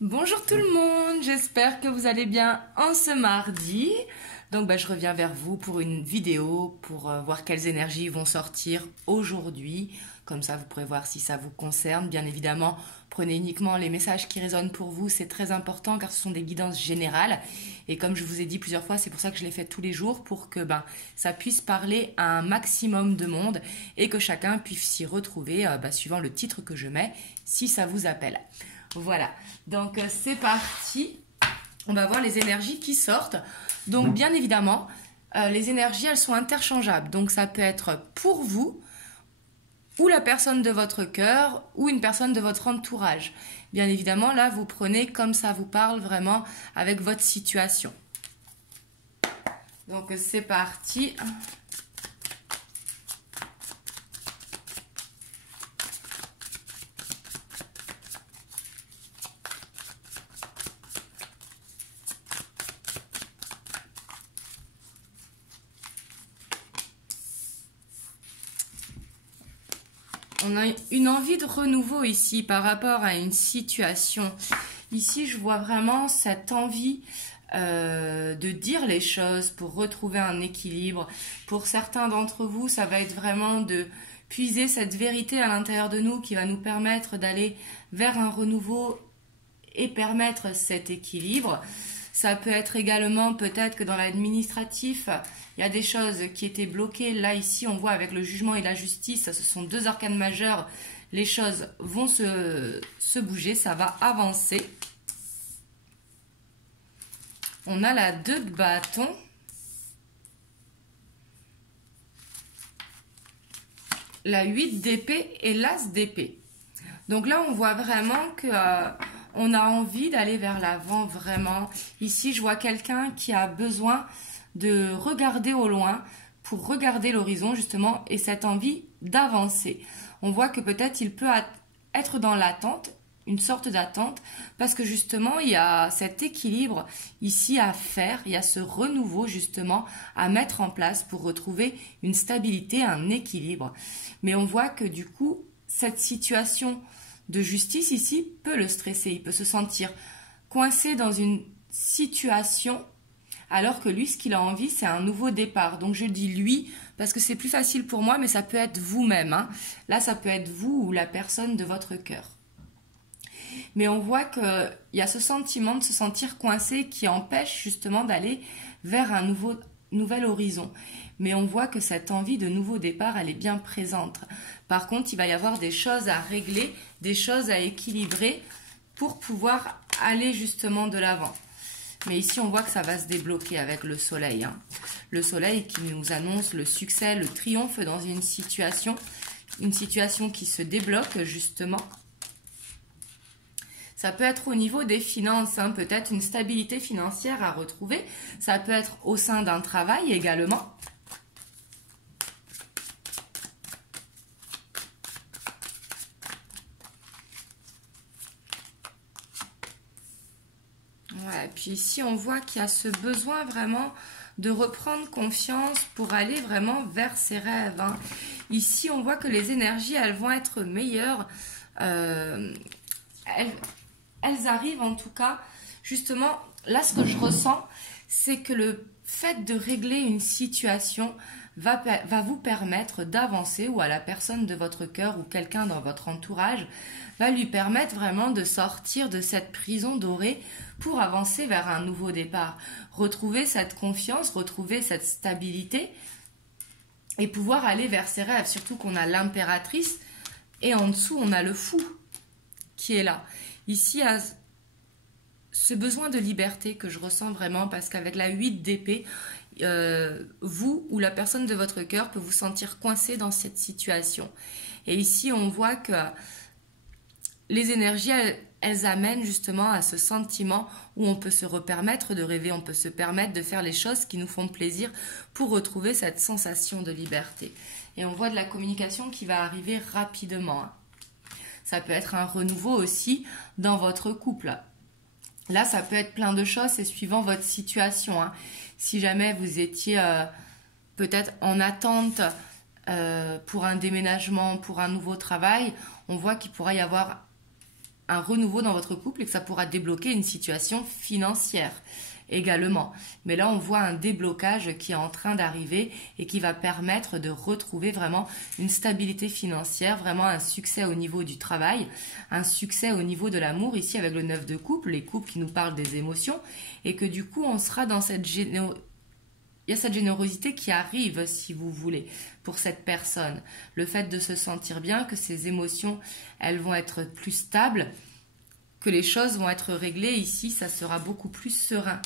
Bonjour tout le monde, j'espère que vous allez bien en ce mardi. Donc je reviens vers vous pour une vidéo pour voir quelles énergies vont sortir aujourd'hui. Comme ça, vous pourrez voir si ça vous concerne. Bien évidemment, prenez uniquement les messages qui résonnent pour vous. C'est très important car ce sont des guidances générales. Et comme je vous ai dit plusieurs fois, c'est pour ça que je les fais tous les jours pour que ça puisse parler à un maximum de monde et que chacun puisse s'y retrouver suivant le titre que je mets si ça vous appelle. Voilà, donc c'est parti. On va voir les énergies qui sortent. Donc bien évidemment, les énergies, elles sont interchangeables. Donc ça peut être pour vous, ou la personne de votre cœur, ou une personne de votre entourage. Bien évidemment, là, vous prenez comme ça vous parle vraiment avec votre situation. Donc c'est parti. On a une envie de renouveau ici par rapport à une situation. Ici, je vois vraiment cette envie de dire les choses pour retrouver un équilibre. Pour certains d'entre vous, ça va être vraiment de puiser cette vérité à l'intérieur de nous qui va nous permettre d'aller vers un renouveau et permettre cet équilibre. Ça peut être également peut-être que dans l'administratif, il y a des choses qui étaient bloquées. Là, ici, on voit avec le jugement et la justice, ce sont deux arcanes majeures. Les choses vont se bouger, ça va avancer. On a la 2 de bâton. La 8 d'épée et l'as d'épée. Donc là, on voit vraiment que on a envie d'aller vers l'avant, vraiment. Ici, je vois quelqu'un qui a besoin de regarder au loin pour regarder l'horizon, justement, et cette envie d'avancer. On voit que peut-être il peut être dans l'attente, une sorte d'attente, parce que justement, il y a cet équilibre ici à faire, il y a ce renouveau, justement, à mettre en place pour retrouver une stabilité, un équilibre. Mais on voit que du coup, cette situation de justice ici peut le stresser, il peut se sentir coincé dans une situation alors que lui, ce qu'il a envie, c'est un nouveau départ. Donc je dis lui parce que c'est plus facile pour moi, mais ça peut être vous-même, hein. Là, ça peut être vous ou la personne de votre cœur. Mais on voit qu'il y a ce sentiment de se sentir coincé qui empêche justement d'aller vers un nouvel horizon. Mais on voit que cette envie de nouveau départ, elle est bien présente. Par contre, il va y avoir des choses à régler, des choses à équilibrer pour pouvoir aller justement de l'avant. Mais ici, on voit que ça va se débloquer avec le soleil, hein. Le soleil qui nous annonce le succès, le triomphe dans une situation qui se débloque justement. Ça peut être au niveau des finances, hein, peut-être une stabilité financière à retrouver. Ça peut être au sein d'un travail également. Ouais, puis ici, on voit qu'il y a ce besoin vraiment de reprendre confiance pour aller vraiment vers ses rêves, hein. Ici, on voit que les énergies, elles vont être meilleures. Elles arrivent en tout cas, justement, là, ce que je ressens, c'est que le fait de régler une situation va vous permettre d'avancer, ou à la personne de votre cœur ou quelqu'un dans votre entourage va lui permettre vraiment de sortir de cette prison dorée pour avancer vers un nouveau départ, retrouver cette confiance, retrouver cette stabilité et pouvoir aller vers ses rêves. Surtout qu'on a l'impératrice et en dessous on a le fou qui est là. Ici, à ce besoin de liberté que je ressens vraiment, parce qu'avec la 8 d'épée, vous ou la personne de votre cœur peut vous sentir coincé dans cette situation. Et ici, on voit que les énergies, elles amènent justement à ce sentiment où on peut se permettre de rêver, on peut se permettre de faire les choses qui nous font plaisir pour retrouver cette sensation de liberté. Et on voit de la communication qui va arriver rapidement, hein. Ça peut être un renouveau aussi dans votre couple. Là, ça peut être plein de choses, c'est suivant votre situation, hein. Si jamais vous étiez peut-être en attente pour un déménagement, pour un nouveau travail, on voit qu'il pourrait y avoir un renouveau dans votre couple et que ça pourra débloquer une situation financière également. Mais là, on voit un déblocage qui est en train d'arriver et qui va permettre de retrouver vraiment une stabilité financière, vraiment un succès au niveau du travail, un succès au niveau de l'amour, ici avec le 9 de couple, les couples qui nous parlent des émotions, et que du coup, on sera dans cette il y a cette générosité qui arrive, si vous voulez, pour cette personne. Le fait de se sentir bien, que ses émotions, elles vont être plus stables, que les choses vont être réglées. Ici, ça sera beaucoup plus serein.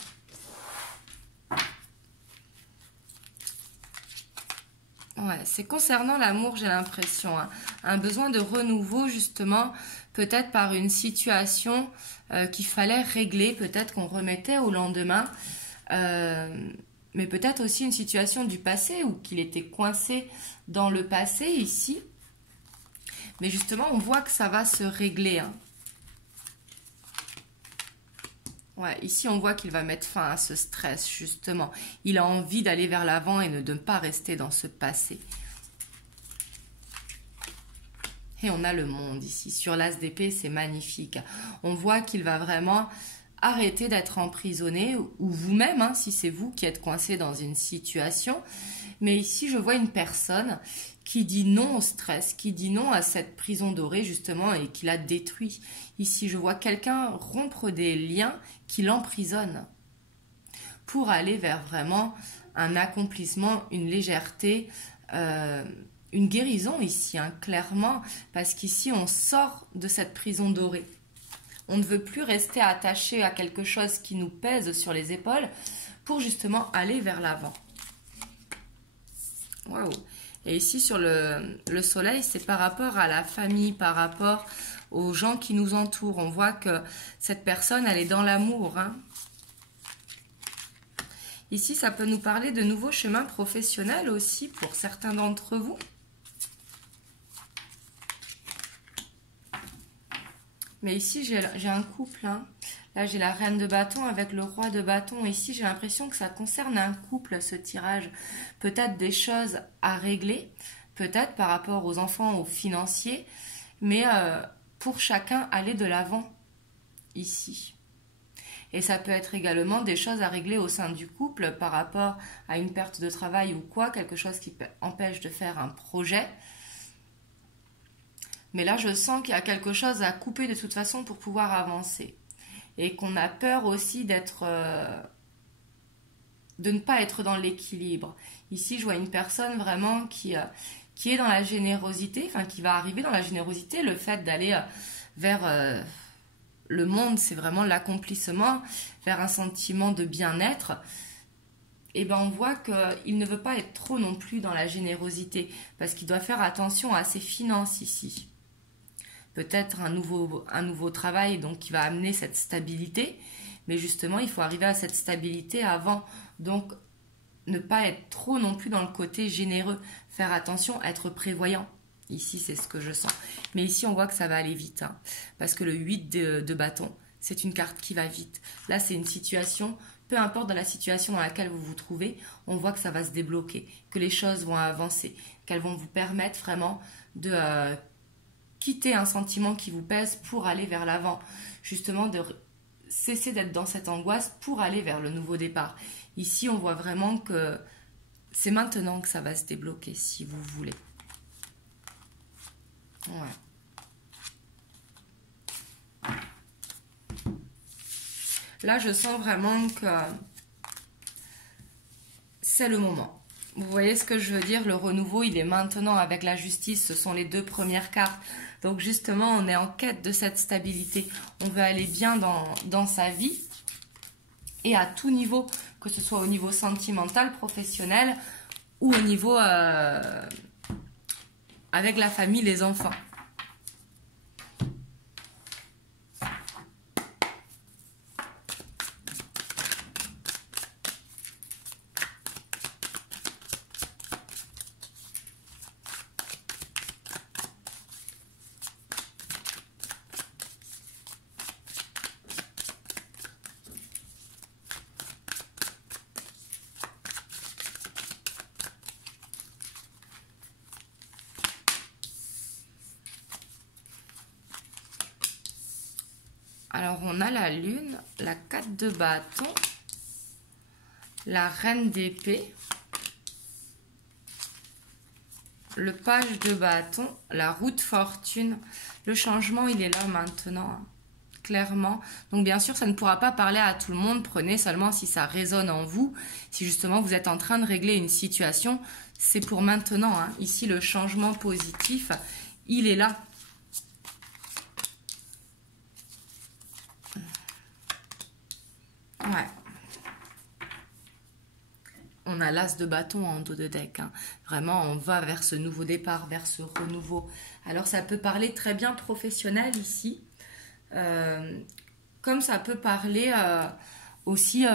Ouais, c'est concernant l'amour, j'ai l'impression. Hein. Un besoin de renouveau, justement, peut-être par une situation qu'il fallait régler, peut-être qu'on remettait au lendemain. Mais peut-être aussi une situation du passé ou qu'il était coincé dans le passé ici. Mais justement, on voit que ça va se régler. Hein. Ouais, ici, on voit qu'il va mettre fin à ce stress, justement. Il a envie d'aller vers l'avant et de ne pas rester dans ce passé. Et on a le monde ici. Sur l'as d'épée, c'est magnifique. On voit qu'il va vraiment arrêter d'être emprisonné, ou vous-même, hein, si c'est vous qui êtes coincé dans une situation. Mais ici, je vois une personne qui dit non au stress, qui dit non à cette prison dorée, justement, et qui la détruit. Ici, je vois quelqu'un rompre des liens qui l'emprisonnent pour aller vers vraiment un accomplissement, une légèreté, une guérison ici, hein, clairement, parce qu'ici, on sort de cette prison dorée. On ne veut plus rester attaché à quelque chose qui nous pèse sur les épaules pour justement aller vers l'avant. Waouh! Et ici, sur le soleil, c'est par rapport à la famille, par rapport aux gens qui nous entourent. On voit que cette personne, elle est dans l'amour. Hein. Ici, ça peut nous parler de nouveaux chemins professionnels aussi pour certains d'entre vous. Mais ici, j'ai un couple. Hein. Là, j'ai la reine de bâton avec le roi de bâton. Ici, j'ai l'impression que ça concerne un couple, ce tirage. Peut-être des choses à régler, peut-être par rapport aux enfants, aux financiers, mais pour chacun, aller de l'avant, ici. Et ça peut être également des choses à régler au sein du couple par rapport à une perte de travail ou quoi, quelque chose qui empêche de faire un projet. Mais là, je sens qu'il y a quelque chose à couper de toute façon pour pouvoir avancer. Et qu'on a peur aussi de ne pas être dans l'équilibre. Ici, je vois une personne vraiment qui est dans la générosité, enfin qui va arriver dans la générosité. Le fait d'aller vers le monde, c'est vraiment l'accomplissement, vers un sentiment de bien-être. Et ben on voit qu'il ne veut pas être trop non plus dans la générosité, parce qu'il doit faire attention à ses finances ici. Peut-être un nouveau travail donc qui va amener cette stabilité, mais justement il faut arriver à cette stabilité avant, donc ne pas être trop non plus dans le côté généreux, faire attention, être prévoyant. Ici c'est ce que je sens, mais ici on voit que ça va aller vite, hein, parce que le 8 de bâton, c'est une carte qui va vite. Là c'est une situation, peu importe dans la situation dans laquelle vous vous trouvez, on voit que ça va se débloquer, que les choses vont avancer, qu'elles vont vous permettre vraiment de quitter un sentiment qui vous pèse pour aller vers l'avant. Justement, de cesser d'être dans cette angoisse pour aller vers le nouveau départ. Ici, on voit vraiment que c'est maintenant que ça va se débloquer, si vous voulez. Ouais. Là, je sens vraiment que c'est le moment. Vous voyez ce que je veux dire? Le renouveau, il est maintenant avec la justice. Ce sont les deux premières cartes. Donc justement, on est en quête de cette stabilité. On veut aller bien dans sa vie. Et à tout niveau, que ce soit au niveau sentimental, professionnel, ou au niveau avec la famille, les enfants. Alors, on a la lune, la 4 de bâton, la reine d'épée, le page de bâton, la roue de fortune. Le changement, il est là maintenant, hein, clairement. Donc, bien sûr, ça ne pourra pas parler à tout le monde. Prenez seulement si ça résonne en vous. Si justement, vous êtes en train de régler une situation, c'est pour maintenant, hein. Ici, le changement positif, il est là. Ouais. On a l'as de bâton en dos de deck, hein. Vraiment, on va vers ce nouveau départ, vers ce renouveau. Alors, ça peut parler très bien professionnel ici, comme ça peut parler aussi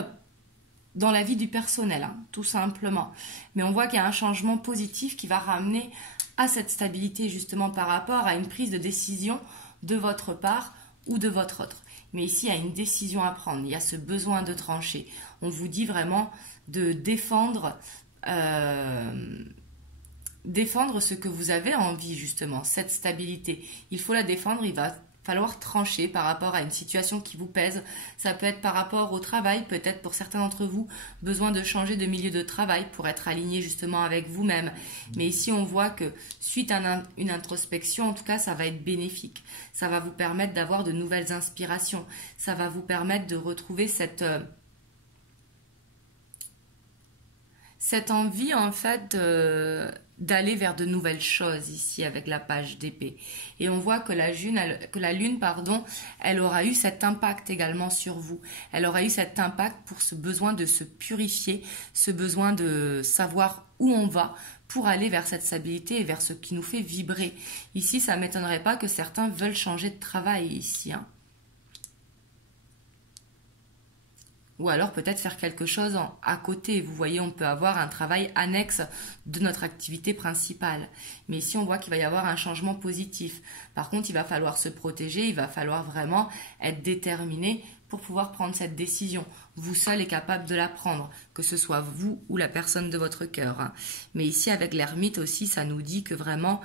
dans la vie du personnel, hein, tout simplement. Mais on voit qu'il y a un changement positif qui va ramener à cette stabilité, justement, par rapport à une prise de décision de votre part ou de votre autre. Mais ici, il y a une décision à prendre, il y a ce besoin de trancher. On vous dit vraiment de défendre ce que vous avez envie, justement, cette stabilité. Il faut la défendre, il va falloir trancher par rapport à une situation qui vous pèse. Ça peut être par rapport au travail, peut-être pour certains d'entre vous, besoin de changer de milieu de travail pour être aligné justement avec vous-même. Mais ici, on voit que suite à une introspection, en tout cas, ça va être bénéfique. Ça va vous permettre d'avoir de nouvelles inspirations. Ça va vous permettre de retrouver cette envie, en fait, d'aller vers de nouvelles choses ici avec la page d'épée. Et on voit que la lune, elle aura eu cet impact également sur vous. Elle aura eu cet impact pour ce besoin de se purifier, ce besoin de savoir où on va pour aller vers cette stabilité et vers ce qui nous fait vibrer. Ici, ça ne m'étonnerait pas que certains veulent changer de travail ici, hein. Ou alors peut-être faire quelque chose à côté. Vous voyez, on peut avoir un travail annexe de notre activité principale. Mais ici, on voit qu'il va y avoir un changement positif. Par contre, il va falloir se protéger, il va falloir vraiment être déterminé pour pouvoir prendre cette décision. Vous seul êtes capable de la prendre, que ce soit vous ou la personne de votre cœur, hein. Mais ici, avec l'ermite aussi, ça nous dit que vraiment,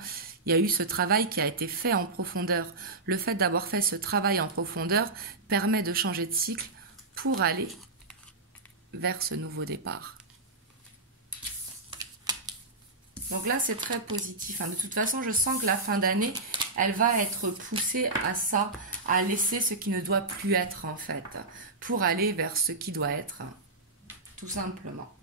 il y a eu ce travail qui a été fait en profondeur. Le fait d'avoir fait ce travail en profondeur permet de changer de cycle pour aller vers ce nouveau départ. Donc là, c'est très positif, hein. De toute façon, je sens que la fin d'année, elle va être poussée à ça, à laisser ce qui ne doit plus être, en fait, pour aller vers ce qui doit être, tout simplement.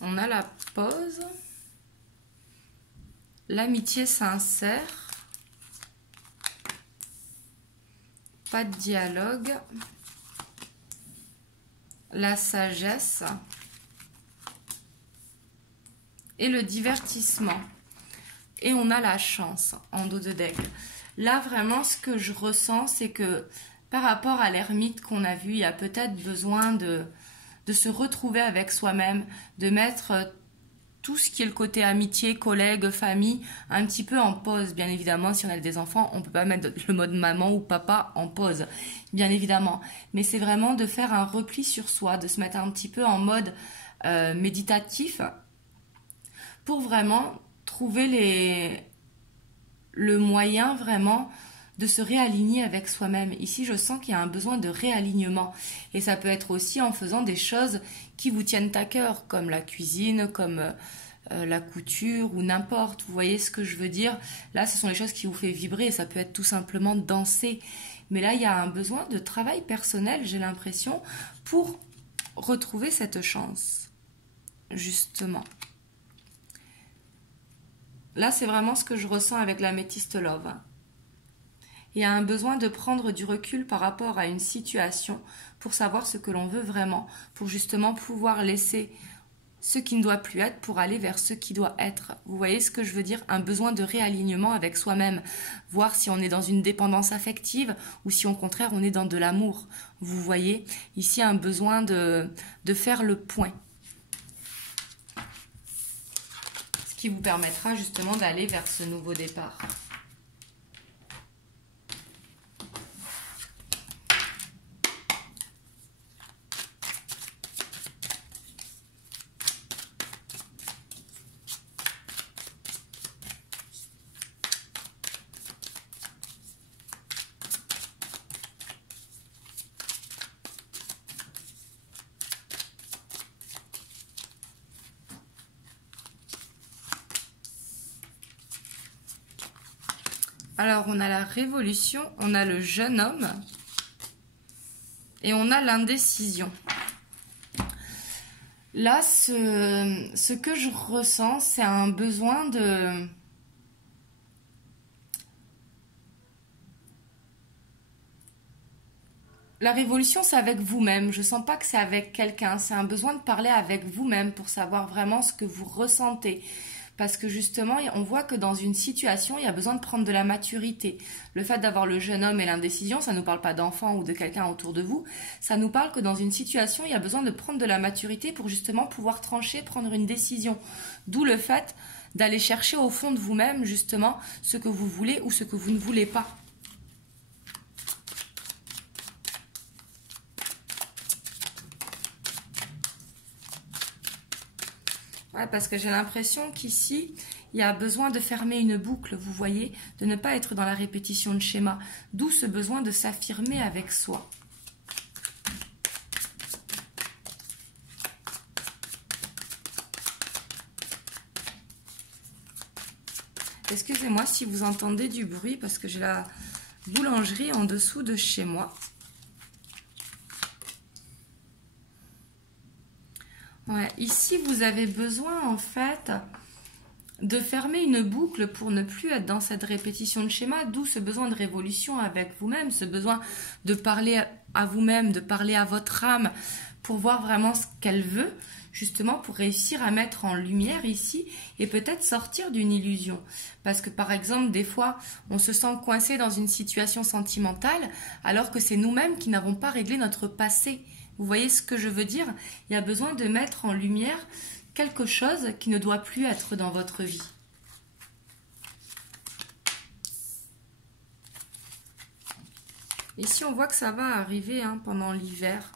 On a la pause, l'amitié sincère, pas de dialogue, la sagesse et le divertissement. Et on a la chance en dos de deck. Là, vraiment, ce que je ressens, c'est que par rapport à l'ermite qu'on a vu, il y a peut-être besoin de se retrouver avec soi-même, de mettre tout ce qui est le côté amitié, collègue, famille, un petit peu en pause. Bien évidemment, si on a des enfants, on ne peut pas mettre le mode maman ou papa en pause, bien évidemment. Mais c'est vraiment de faire un repli sur soi, de se mettre un petit peu en mode méditatif pour vraiment trouver le moyen vraiment de se réaligner avec soi-même. Ici, je sens qu'il y a un besoin de réalignement. Et ça peut être aussi en faisant des choses qui vous tiennent à cœur, comme la cuisine, comme la couture ou n'importe. Vous voyez ce que je veux dire? Là, ce sont les choses qui vous font vibrer. Ça peut être tout simplement danser. Mais là, il y a un besoin de travail personnel, j'ai l'impression, pour retrouver cette chance, justement. Là, c'est vraiment ce que je ressens avec l'améthyste love. Il y a un besoin de prendre du recul par rapport à une situation pour savoir ce que l'on veut vraiment, pour justement pouvoir laisser ce qui ne doit plus être pour aller vers ce qui doit être. Vous voyez ce que je veux dire? Un besoin de réalignement avec soi-même. Voir si on est dans une dépendance affective ou si au contraire on est dans de l'amour. Vous voyez? Ici un besoin de faire le point. Ce qui vous permettra justement d'aller vers ce nouveau départ. Alors, on a la révolution, on a le jeune homme et on a l'indécision. Là, ce que je ressens, c'est un besoin de... La révolution, c'est avec vous-même. Je sens pas que c'est avec quelqu'un. C'est un besoin de parler avec vous-même pour savoir vraiment ce que vous ressentez. Parce que justement, on voit que dans une situation, il y a besoin de prendre de la maturité. Le fait d'avoir le jeune homme et l'indécision, ça ne nous parle pas d'enfant ou de quelqu'un autour de vous. Ça nous parle que dans une situation, il y a besoin de prendre de la maturité pour justement pouvoir trancher, prendre une décision. D'où le fait d'aller chercher au fond de vous-même, justement, ce que vous voulez ou ce que vous ne voulez pas. Ouais, parce que j'ai l'impression qu'ici, il y a besoin de fermer une boucle, vous voyez, de ne pas être dans la répétition de schéma. D'où ce besoin de s'affirmer avec soi. Excusez-moi si vous entendez du bruit, parce que j'ai la boulangerie en dessous de chez moi. Ouais, ici, vous avez besoin, en fait, de fermer une boucle pour ne plus être dans cette répétition de schéma, d'où ce besoin de révolution avec vous-même, ce besoin de parler à vous-même, de parler à votre âme, pour voir vraiment ce qu'elle veut, justement pour réussir à mettre en lumière ici et peut-être sortir d'une illusion. Parce que par exemple, des fois, on se sent coincé dans une situation sentimentale, alors que c'est nous-mêmes qui n'avons pas réglé notre passé. Vous voyez ce que je veux dire? Il y a besoin de mettre en lumière quelque chose qui ne doit plus être dans votre vie. Ici, on voit que ça va arriver pendant l'hiver.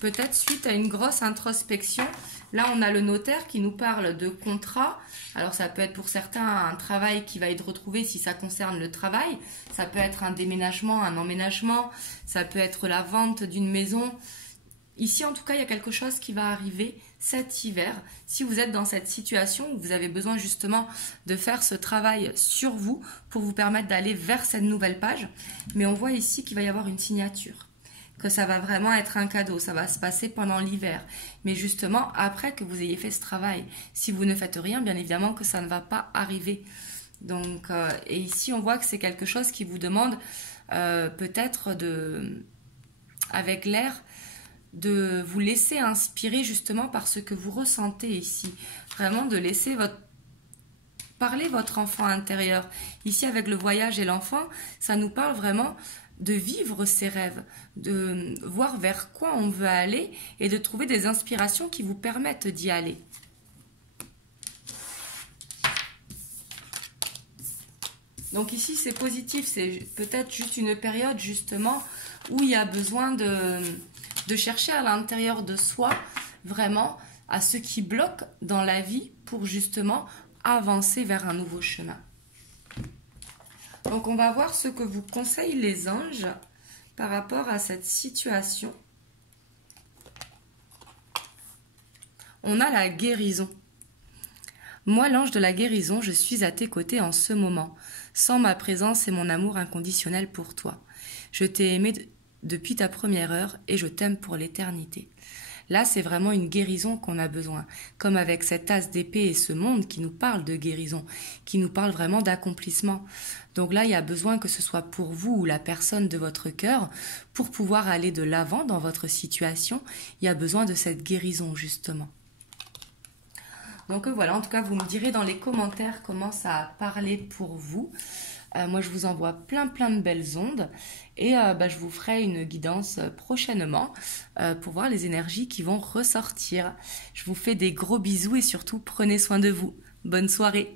Peut-être suite à une grosse introspection. Là, on a le notaire qui nous parle de contrat. Alors, ça peut être pour certains un travail qui va être retrouvé si ça concerne le travail. Ça peut être un déménagement, un emménagement. Ça peut être la vente d'une maison. Ici, en tout cas, il y a quelque chose qui va arriver cet hiver. Si vous êtes dans cette situation où vous avez besoin justement de faire ce travail sur vous pour vous permettre d'aller vers cette nouvelle page. Mais on voit ici qu'il va y avoir une signature. Que ça va vraiment être un cadeau. Ça va se passer pendant l'hiver. Mais justement, après que vous ayez fait ce travail. Si vous ne faites rien, bien évidemment que ça ne va pas arriver. Donc, et ici, on voit que c'est quelque chose qui vous demande peut-être avec l'air, de vous laisser inspirer justement par ce que vous ressentez ici. Vraiment de laisser parler votre enfant intérieur. Ici avec le voyage et l'enfant, ça nous parle vraiment de vivre ses rêves, de voir vers quoi on veut aller et de trouver des inspirations qui vous permettent d'y aller. Donc ici c'est positif, c'est peut-être juste une période justement où il y a besoin de chercher à l'intérieur de soi vraiment à ce qui bloque dans la vie pour justement avancer vers un nouveau chemin. Donc on va voir ce que vous conseillent les anges par rapport à cette situation. On a la guérison. Moi, l'ange de la guérison, je suis à tes côtés en ce moment, sans ma présence et mon amour inconditionnel pour toi. Je t'ai aimé depuis ta première heure et je t'aime pour l'éternité. Là, c'est vraiment une guérison qu'on a besoin, comme avec cette as d'épée et ce monde qui nous parle de guérison, qui nous parle vraiment d'accomplissement. Donc là, il y a besoin que ce soit pour vous ou la personne de votre cœur, pour pouvoir aller de l'avant dans votre situation, il y a besoin de cette guérison justement. Donc voilà, en tout cas, vous me direz dans les commentaires comment ça a parlé pour vous. Moi, je vous envoie plein de belles ondes et je vous ferai une guidance prochainement pour voir les énergies qui vont ressortir. Je vous fais des gros bisous et surtout, prenez soin de vous. Bonne soirée.